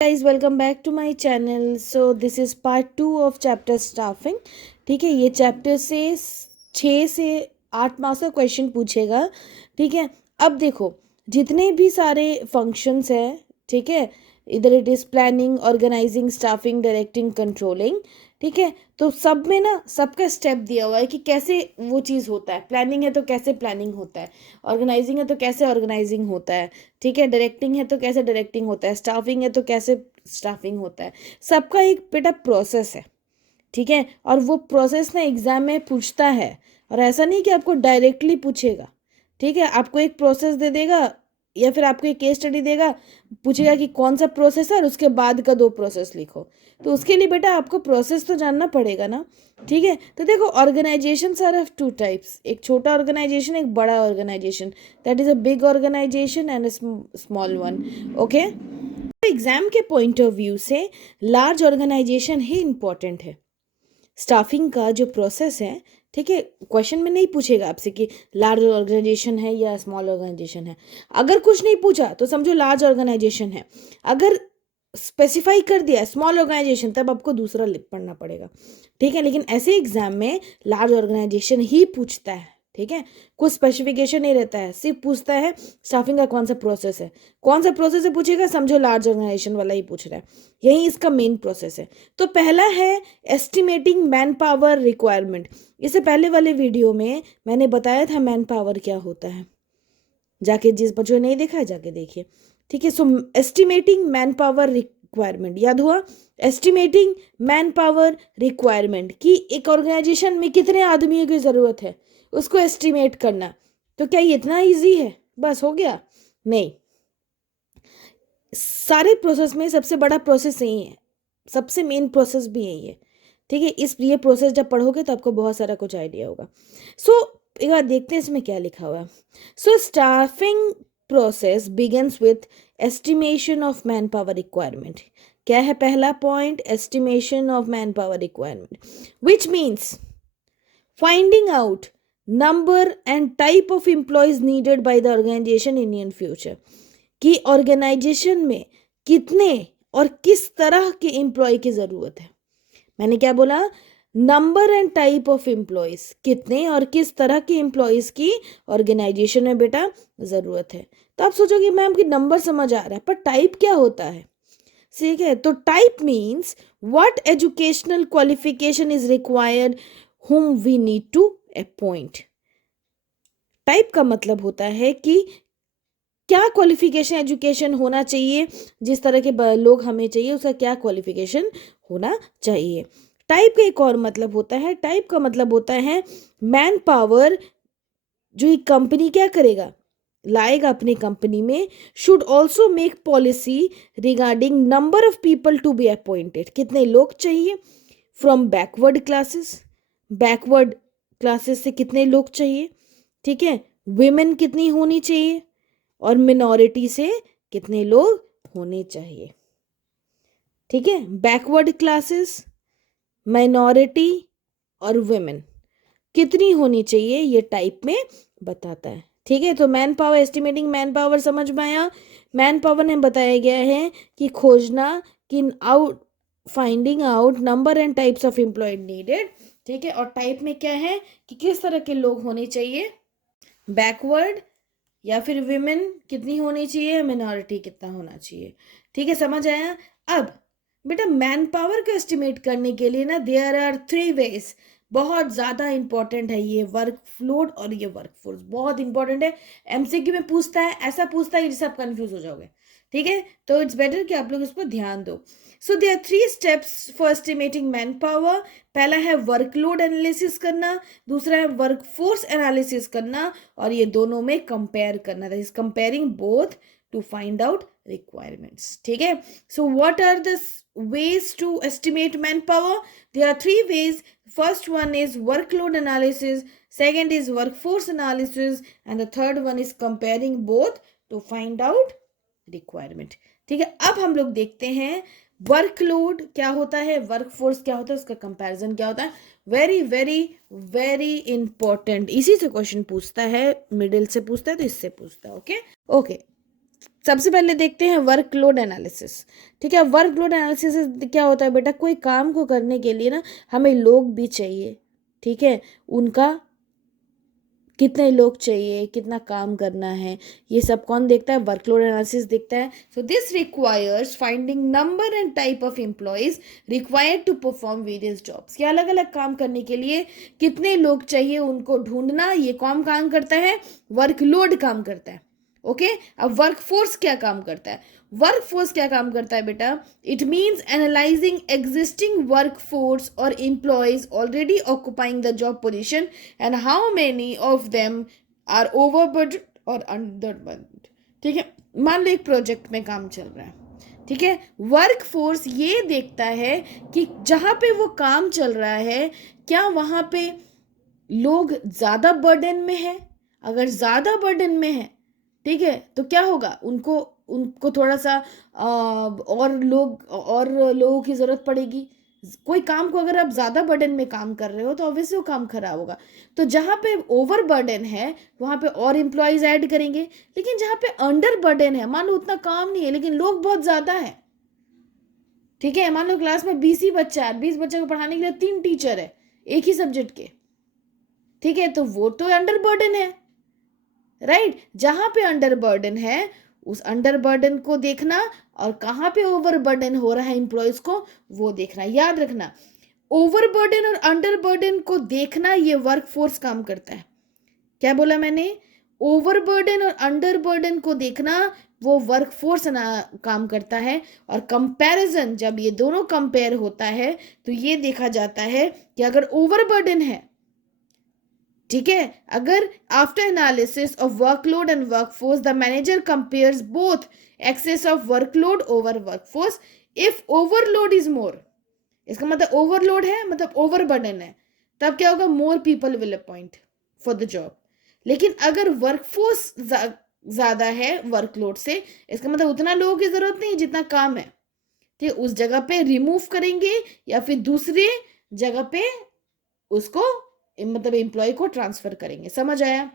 Guys, welcome back to my channel. So this is part 2 of chapter staffing. ठीक है, ये chapter से 6 से 8 मार्क्स का क्वेश्चन पूछेगा. ठीक है, अब देखो जितने भी सारे फंक्शंस हैं, ठीक है, इधर it is planning, organising, staffing, directing, controlling. ठीक है, तो सब में ना सबका स्टेप दिया हुआ है कि कैसे वो चीज़ होता है. प्लानिंग है तो कैसे प्लानिंग होता है, ऑर्गेनाइजिंग है तो कैसे ऑर्गेनाइजिंग होता है, ठीक है, डायरेक्टिंग है तो कैसे डायरेक्टिंग होता है, स्टाफिंग है तो कैसे स्टाफिंग होता है. सबका एक बेटा प्रोसेस है. ठीक है, और वो प्रोसेस ना एग्जाम में पूछता है, और ऐसा नहीं कि आपको डायरेक्टली पूछेगा. ठीक है, आपको एक प्रोसेस दे देगा या फिर आपको एक केस स्टडी देगा, पूछेगा कि कौन सा प्रोसेस है और उसके बाद का 2 प्रोसेस लिखो. तो उसके लिए बेटा आपको प्रोसेस तो जानना पड़ेगा ना. ठीक है, तो देखो ऑर्गेनाइजेशन आर ऑफ 2 टाइप्स, एक छोटा ऑर्गेनाइजेशन, एक बड़ा organisation. That is a big organisation and a small one. Okay, exam के पॉइंट ऑफ व्यू से लार्ज ऑर्गेनाइजेशन ही इम्पोर्टेंट है. स्टाफिंग का जो प्रोसेस है, ठीक है, क्वेश्चन में नहीं पूछेगा आपसे कि लार्ज ऑर्गेनाइजेशन है या स्मॉल ऑर्गेनाइजेशन है. अगर कुछ नहीं पूछा तो समझो लार्ज ऑर्गेनाइजेशन है. अगर स्पेसिफाई कर दिया स्मॉल ऑर्गेनाइजेशन, तब आपको दूसरा पढ़ना पड़ेगा. ठीक है, लेकिन ऐसे एग्जाम में लार्ज ऑर्गेनाइजेशन ही पूछता है. ठीक है, कुछ स्पेसिफिकेशन नहीं रहता है, सिर्फ पूछता है स्टाफिंग का कौन सा प्रोसेस है. कौन सा प्रोसेस है पूछेगा, समझो लार्ज ऑर्गेनाइजेशन वाला ही पूछ रहा है. यही इसका मेन प्रोसेस है. तो पहला है एस्टिमेटिंग मैन पावर रिक्वायरमेंट. इससे पहले वाले वीडियो में मैंने बताया था मैन पावर क्या होता है. जाके जिस बच्चों ने नहीं देखा है जाके देखिए. ठीक है, सो एस्टिमेटिंग मैन पावर रिक्वायरमेंट याद हुआ. एस्टिमेटिंग मैन पावर रिक्वायरमेंट कि एक ऑर्गेनाइजेशन में कितने आदमियों की ज़रूरत है, उसको एस्टिमेट करना. तो क्या ये इतना ईजी है, बस हो गया? नहीं, सारे प्रोसेस में सबसे बड़ा प्रोसेस यही है, सबसे मेन प्रोसेस भी यही है. ठीक है, इस ये प्रोसेस जब पढ़ोगे तो आपको बहुत सारा कुछ आइडिया होगा. सो एक बार देखते हैं इसमें क्या लिखा हुआ है. So staffing process begins with estimation of man power requirement. क्या है पहला point? Estimation of man power requirement, which means finding out number and type of employees needed by the organisation in in future. कि organisation में कितने और किस तरह के एम्प्लॉय की ज़रूरत है. मैंने क्या बोला? Number and type of employees, कितने और किस तरह के एम्प्लॉयज़ की ऑर्गेनाइजेशन में बेटा ज़रूरत है. तो आप सोचोगे मैम कि नंबर समझ आ रहा है, पर टाइप क्या होता है? ठीक है, तो type means what educational qualification is required whom we need to appoint. Type का मतलब होता है कि क्या क्वालिफिकेशन एजुकेशन होना चाहिए, जिस तरह के लोग हमें चाहिए उसका क्या क्वालिफिकेशन होना चाहिए. टाइप का एक और मतलब होता है, टाइप का मतलब होता है मैन पावर जो एक कंपनी क्या करेगा, लाएगा अपनी कंपनी में, should also make policy regarding number of people to be appointed. कितने लोग चाहिए from backward classes, backward classes से कितने लोग चाहिए. ठीक है, विमेन कितनी होनी चाहिए और मिनॉरिटी से कितने लोग होने चाहिए. ठीक है, बैकवर्ड क्लासेस, माइनॉरिटी और वुमेन कितनी होनी चाहिए ये टाइप में बताता है. ठीक है, तो man power, estimating man power समझ में आया. मैन पावर में बताया गया है कि खोजना, कि out, finding out number and types of employee needed. ठीक है, और टाइप में क्या है कि किस तरह के लोग होने चाहिए, बैकवर्ड या फिर विमेन कितनी होनी चाहिए, मिनॉरिटी कितना होना चाहिए. ठीक है, समझ आया. अब बेटा मैन पावर को एस्टिमेट करने के लिए ना देयर आर 3 वेज. बहुत ज़्यादा इंपॉर्टेंट है ये वर्कलोड और ये वर्कफोर्स, बहुत इंपॉर्टेंट है. एमसीक्यू में पूछता है, ऐसा पूछता है जिससे आप कंफ्यूज हो जाओगे. ठीक है, तो इट्स बेटर कि आप लोग इस पर ध्यान दो. So there are 3 steps for estimating manpower. पहला है वर्कलोड एनालिसिस करना, दूसरा है वर्कफोर्स एनालिसिस करना, और ये दोनों में कंपेयर करना, that is comparing both to find out requirements. ठीक है, so what are the ways to estimate manpower? There are 3 ways. First one is workload analysis, second is workforce analysis, and the third one is comparing both to find out requirement. ठीक है, अब हम लोग देखते हैं workload क्या होता है, वर्कफोर्स क्या होता है, उसका कंपैरिजन क्या होता है. वेरी वेरी वेरी इंपॉर्टेंट, इसी से क्वेश्चन पूछता है, मिडिल से पूछता है तो इससे पूछता है. ओके ओके, सबसे पहले देखते हैं वर्कलोड एनालिसिस। ठीक है, वर्कलोड एनालिसिस क्या होता है बेटा, कोई काम को करने के लिए ना हमें लोग भी चाहिए। ठीक है, उनका कितने लोग चाहिए, कितना काम करना है, ये सब कौन देखता है, वर्कलोड एनालिसिस देखता है। So this requires finding number and type of employees required to perform various jobs. ये अलग अलग काम करने के लिए कितने लोग चाहिए उनको ढूंढना, ये कौन काम करता है, वर्कलोड काम करता है। ओके, अब वर्कफोर्स क्या काम करता है, वर्कफोर्स क्या काम करता है बेटा, it means analysing existing workforce और employees already occupying the job position and how many of them are over budget और अंडर बजट। ठीक है, मान लो एक प्रोजेक्ट में काम चल रहा है। ठीक है, वर्क फोर्स ये देखता है कि जहाँ पे वो काम चल रहा है क्या वहाँ पे लोग ज़्यादा बर्डन में है। अगर ज़्यादा बर्डन में है, ठीक है, तो क्या होगा, उनको उनको थोड़ा सा और लोगों की ज़रूरत पड़ेगी। कोई काम को अगर आप ज़्यादा बर्डन में काम कर रहे हो तो ऑब्वियसली वो काम खराब होगा। तो जहाँ पे ओवर बर्डन है वहाँ पे और एम्प्लॉयज़ ऐड करेंगे। लेकिन जहाँ पे अंडर बर्डन है, मान लो उतना काम नहीं है लेकिन लोग बहुत ज़्यादा है। ठीक है, मान लो क्लास में 20 ही बच्चा है, 20 बच्चे को पढ़ाने के लिए 3 टीचर है एक ही सब्जेक्ट के। ठीक है, तो वो तो अंडर बर्डन है, राइट। जहां पे अंडर बर्डन है उस अंडर बर्डन को देखना, और कहाँ पे ओवर बर्डन हो रहा है एम्प्लॉयज को वो देखना। याद रखना, ओवर बर्डन और अंडर बर्डन को देखना ये वर्कफोर्स काम करता है। क्या बोला मैंने, ओवर बर्डन और अंडर बर्डन को देखना वो वर्कफोर्स काम करता है। और कंपैरिजन, जब ये दोनों कंपेयर होता है तो ये देखा जाता है कि अगर ओवर बर्डन है, ठीक है, अगर after analysis of workload and workforce the manager compares both excess of workload over workforce, if overload is more, इसका मतलब ओवरलोड है मतलब ओवर बर्डन है, तब क्या होगा, more people will appoint for the job. लेकिन अगर वर्कफोर्स ज्यादा है वर्कलोड से, इसका मतलब उतना लोगों की जरूरत नहीं जितना काम है, ठीक है, उस जगह पे रिमूव करेंगे या फिर दूसरे जगह पे उसको मतलब एम्प्लॉय को ट्रांसफर करेंगे। समझ आया,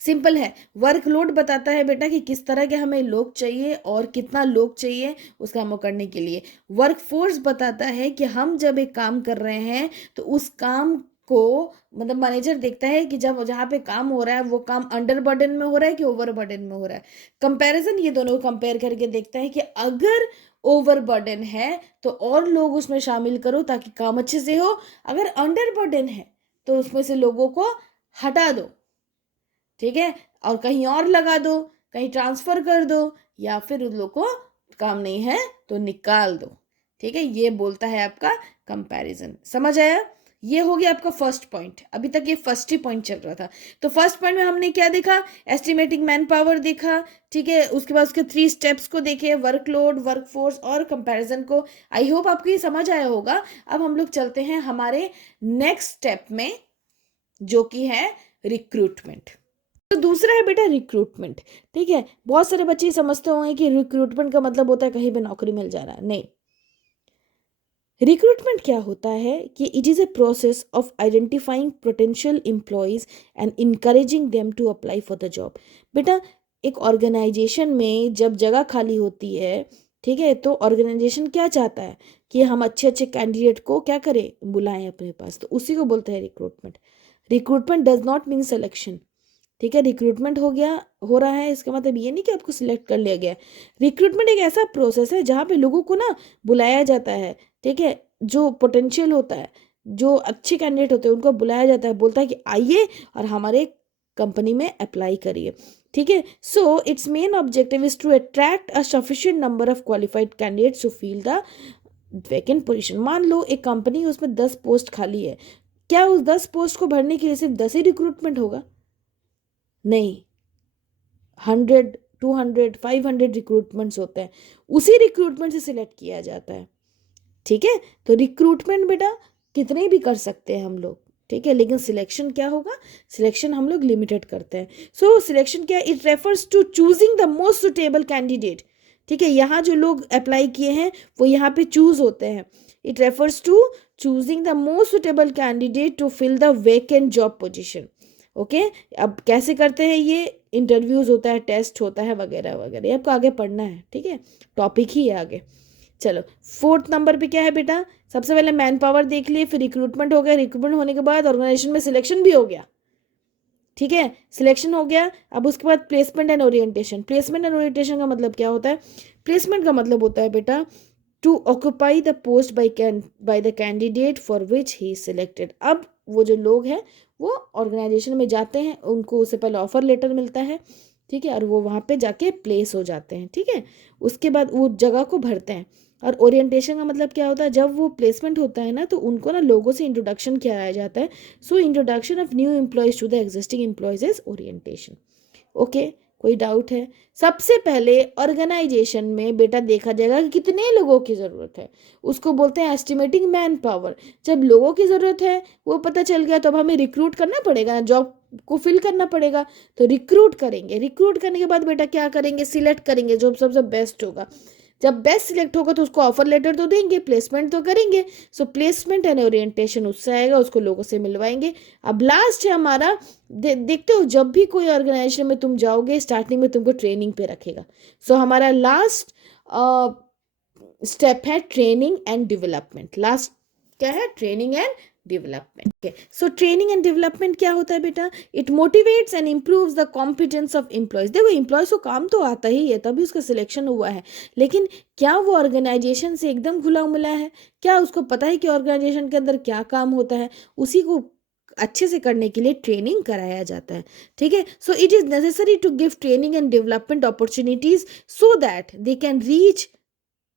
सिंपल है। वर्कलोड बताता है बेटा कि किस तरह के हमें लोग चाहिए और कितना लोग चाहिए उस काम को करने के लिए। वर्कफोर्स बताता है कि हम जब एक काम कर रहे हैं तो उस काम को मतलब मैनेजर देखता है कि जब जहाँ पे काम हो रहा है वो काम अंडर बर्डन में हो रहा है कि ओवर बर्डन में हो रहा है। कंपैरिजन, ये दोनों कंपेयर करके देखता है कि अगर ओवर बर्डन है तो और लोग उसमें शामिल करो ताकि काम अच्छे से हो, अगर अंडर बर्डन है तो उसमें से लोगों को हटा दो। ठीक है, और कहीं और लगा दो, कहीं ट्रांसफर कर दो, या फिर उन लोग को काम नहीं है तो निकाल दो। ठीक है, ये बोलता है आपका कंपैरिजन। समझ आया, ये हो गया आपका फर्स्ट पॉइंट। अभी तक ये फर्स्ट ही पॉइंट चल रहा था। तो फर्स्ट पॉइंट में हमने क्या देखा, एस्टिमेटिंग मैन पावर देखा। ठीक है, उसके बाद उसके 3 स्टेप्स को देखे, वर्कलोड, वर्कफोर्स और कंपैरिजन को। आई होप आपको ये समझ आया होगा। अब हम लोग चलते हैं हमारे नेक्स्ट स्टेप में, जो कि है रिक्रूटमेंट। तो दूसरा है बेटा रिक्रूटमेंट। ठीक है, बहुत सारे बच्चे समझते होंगे कि रिक्रूटमेंट का मतलब होता है कहीं पे नौकरी मिल जा रहा है। नहीं, रिक्रूटमेंट क्या होता है कि it is a process of identifying potential employees and encouraging them to apply for the job. बेटा, एक ऑर्गेनाइजेशन में जब जगह खाली होती है, ठीक है, तो ऑर्गेनाइजेशन क्या चाहता है कि हम अच्छे अच्छे कैंडिडेट को क्या करें, बुलाएं अपने पास, तो उसी को बोलते हैं recruitment. Recruitment does not mean selection. ठीक है, रिक्रूटमेंट हो रहा है इसका मतलब ये नहीं कि आपको सिलेक्ट कर लिया गया है। रिक्रूटमेंट एक ऐसा प्रोसेस है जहाँ पे लोगों को ना बुलाया जाता है। ठीक है, जो पोटेंशियल होता है, जो अच्छे कैंडिडेट होते हैं उनको बुलाया जाता है, बोलता है कि आइए और हमारे कंपनी में अप्लाई करिए। ठीक है, so its main objective is to attract a sufficient number of qualified candidates to fill the vacant position. मान लो एक कंपनी, उसमें 10 पोस्ट खाली है, क्या उस 10 पोस्ट को भरने के लिए सिर्फ 10 ही रिक्रूटमेंट होगा? नहीं, 100, 200, 500 रिक्रूटमेंट्स होते हैं, उसी रिक्रूटमेंट से सिलेक्ट किया जाता है। ठीक है, तो रिक्रूटमेंट बेटा कितने भी कर सकते हैं हम लोग। ठीक है, लेकिन सिलेक्शन क्या होगा, सिलेक्शन हम लोग लिमिटेड करते हैं। सो सिलेक्शन क्या, it refers to choosing the most suitable candidate. ठीक है, यहाँ जो लोग अप्लाई किए हैं वो यहाँ पे चूज होते हैं। It refers to choosing the most suitable candidate to fill the vacant job position. Okay, अब कैसे करते हैं ये, इंटरव्यूज़ होता है, टेस्ट होता है वगैरह वगैरह, ये आपको आगे पढ़ना है, ठीक है, टॉपिक ही है आगे। चलो 4th नंबर पे क्या है बेटा, सबसे पहले मैन पावर देख लिए, फिर रिक्रूटमेंट हो गया, रिक्रूटमेंट होने के बाद ऑर्गेनाइजेशन में सिलेक्शन भी हो गया, ठीक है, सिलेक्शन हो गया। अब उसके बाद placement and orientation. Placement and orientation का मतलब क्या होता है, प्लेसमेंट का मतलब होता है बेटा to occupy the post by the candidate for which he selected. अब वो जो लोग हैं वो ऑर्गेनाइजेशन में जाते हैं, उनको उससे पहले ऑफर लेटर मिलता है, ठीक है, और वो वहाँ पे जाके प्लेस हो जाते हैं, ठीक है, उसके बाद वो जगह को भरते हैं। और ओरिएंटेशन का मतलब क्या होता है, जब वो प्लेसमेंट होता है ना तो उनको ना लोगों से इंट्रोडक्शन कराया जाता है। So introduction of new employees to the existing employees is orientation. Okay, कोई डाउट है? सबसे पहले ऑर्गेनाइजेशन में बेटा देखा जाएगा कि कितने लोगों की ज़रूरत है, उसको बोलते हैं एस्टिमेटिंग मैन पावर। जब लोगों की ज़रूरत है वो पता चल गया तो अब हमें रिक्रूट करना पड़ेगा, जॉब को फिल करना पड़ेगा, तो रिक्रूट करेंगे। रिक्रूट करने के बाद बेटा क्या करेंगे, सिलेक्ट करेंगे जो सबसे बेस्ट होगा। जब बेस्ट सिलेक्ट होगा तो उसको ऑफर लेटर तो देंगे, प्लेसमेंट तो करेंगे। सो प्लेसमेंट एंड ओरिएंटेशन उससे आएगा, उसको लोगों से मिलवाएंगे। अब लास्ट है हमारा, देखते हो जब भी कोई ऑर्गेनाइजेशन में तुम जाओगे स्टार्टिंग में तुमको ट्रेनिंग पे रखेगा। सो हमारा लास्ट स्टेप है ट्रेनिंग एंड डेवलपमेंट। लास्ट क्या है, training and development. Okay, so training and development क्या होता है बेटा, it motivates and improves the competence of employees. देखो एम्प्लॉयज को काम तो आता ही है, तभी उसका सिलेक्शन हुआ है, लेकिन क्या वो ऑर्गेनाइजेशन से एकदम खुला मिला है, क्या उसको पता है कि ऑर्गेनाइजेशन के अंदर क्या काम होता है, उसी को अच्छे से करने के लिए ट्रेनिंग कराया जाता है, ठीक है। So it is necessary to give training and development opportunities so that they can reach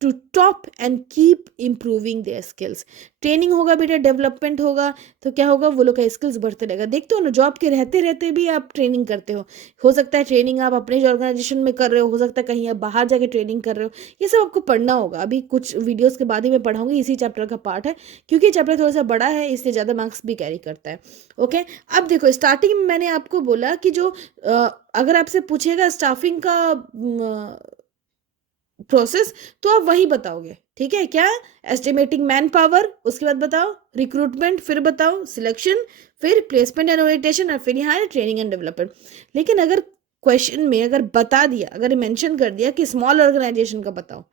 to top and keep improving their skills. Training होगा बेटा, डेवलपमेंट होगा, तो क्या होगा, वो लोग का स्किल्स बढ़ते रहेगा। देखते हो ना, जॉब के रहते रहते भी आप ट्रेनिंग करते हो सकता है ट्रेनिंग आप अपने ऑर्गेनाइजेशन में कर रहे हो सकता है कहीं आप बाहर जाके ट्रेनिंग कर रहे हो, ये सब आपको पढ़ना होगा। अभी कुछ वीडियोस के बाद ही मैं पढ़ाऊंगी, इसी चैप्टर का पार्ट है, क्योंकि चैप्टर थोड़ा सा बड़ा है इसलिए ज़्यादा मार्क्स भी कैरी करता है। ओके, अब देखो स्टार्टिंग में मैंने आपको बोला कि जो अगर आपसे पूछेगा स्टाफिंग का प्रोसेस, तो आप वही बताओगे, ठीक है, क्या, एस्टिमेटिंग मैन पावर, उसके बाद बताओ रिक्रूटमेंट, फिर बताओ सिलेक्शन, फिर प्लेसमेंट एंड ओरिएंटेशन, और फिर यहाँ है ट्रेनिंग एंड डेवलपमेंट। लेकिन अगर क्वेश्चन में अगर बता दिया, अगर मेंशन कर दिया कि स्मॉल ऑर्गेनाइजेशन का बताओ,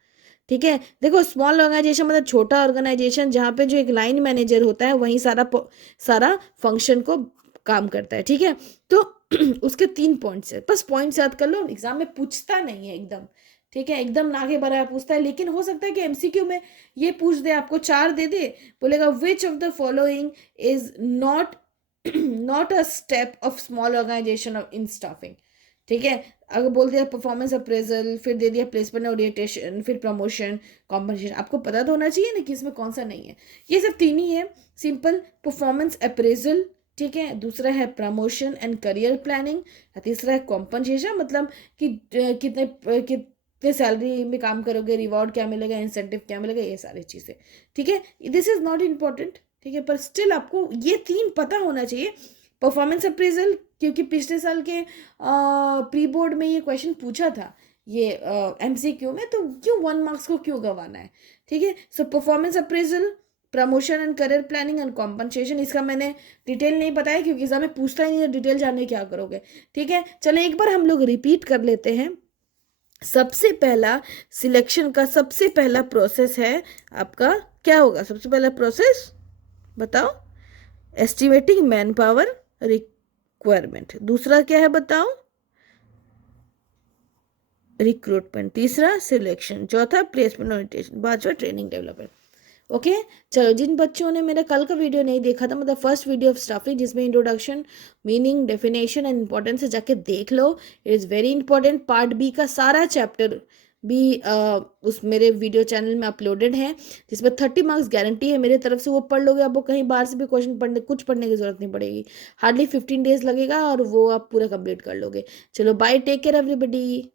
ठीक है, देखो स्मॉल ऑर्गेनाइजेशन मतलब छोटा ऑर्गेनाइजेशन जहाँ पे जो एक लाइन मैनेजर होता है वहीं सारा फंक्शन को काम करता है, ठीक है। तो उसके 3 पॉइंट्स है, बस पॉइंट्स याद कर लो, एग्जाम में पूछता नहीं है एकदम, ठीक है, एकदम नागे बराबर पूछता है, लेकिन हो सकता है कि एमसीक्यू में ये पूछ दे, आपको 4 दे दे, बोलेगा which of the following is not a step of small organisation of in staffing, ठीक है। अगर बोल दिया परफॉर्मेंस अप्रेजल, फिर दे दिया प्लेसमेंट ओरिएंटेशन, फिर प्रमोशन, कॉम्पनसेशन, आपको पता तो होना चाहिए ना कि इसमें कौन सा नहीं है। ये सब 3 ही है, सिंपल परफॉर्मेंस अप्रेजल, ठीक है, दूसरा है प्रमोशन एंड करियर प्लानिंग, तीसरा है कॉम्पनसेशन, मतलब कि कितने सैलरी में काम करोगे, रिवॉर्ड क्या मिलेगा, इंसेंटिव क्या मिलेगा, ये सारी चीज़ें, ठीक है। दिस इज नॉट इम्पॉर्टेंट, ठीक है, पर स्टिल आपको ये 3 पता होना चाहिए। परफॉर्मेंस अप्रेजल, क्योंकि पिछले साल के प्री बोर्ड में ये क्वेश्चन पूछा था, ये एमसीक्यू में, तो क्यों 1 मार्क्स को क्यों गंवाना है, ठीक है। So performance appraisal, promotion and career planning and compensation, इसका मैंने डिटेल नहीं बताया क्योंकि एग्जाम में पूछता ही नहीं है, डिटेल जानने क्या करोगे, ठीक है। चलो एक बार हम लोग रिपीट कर लेते हैं। सबसे पहला सिलेक्शन का सबसे पहला प्रोसेस है आपका, क्या होगा सबसे पहला प्रोसेस बताओ, एस्टिमेटिंग मैन पावर रिक्वायरमेंट, दूसरा क्या है बताओ, रिक्रूटमेंट, तीसरा सिलेक्शन, चौथा प्लेसमेंट ओरिएंटेशन, पांचवा ट्रेनिंग डेवलपमेंट। ओके, चलो जिन बच्चों ने मेरा कल का वीडियो नहीं देखा था, मतलब फर्स्ट वीडियो ऑफ स्टाफिंग जिसमें introduction, meaning, definition and importance है, जाके देख लो, it is very important. Part B का सारा चैप्टर भी उस मेरे वीडियो चैनल में अपलोडेड है, जिसमें 30 मार्क्स गारंटी है मेरे तरफ से, वो पढ़ लोगे आपको कहीं बाहर से भी क्वेश्चन कुछ पढ़ने की जरूरत नहीं पड़ेगी, हार्डली 15 डेज लगेगा और वो आप पूरा कंप्लीट कर लोगे। चलो बाय, टेक केयर एवरीबडी।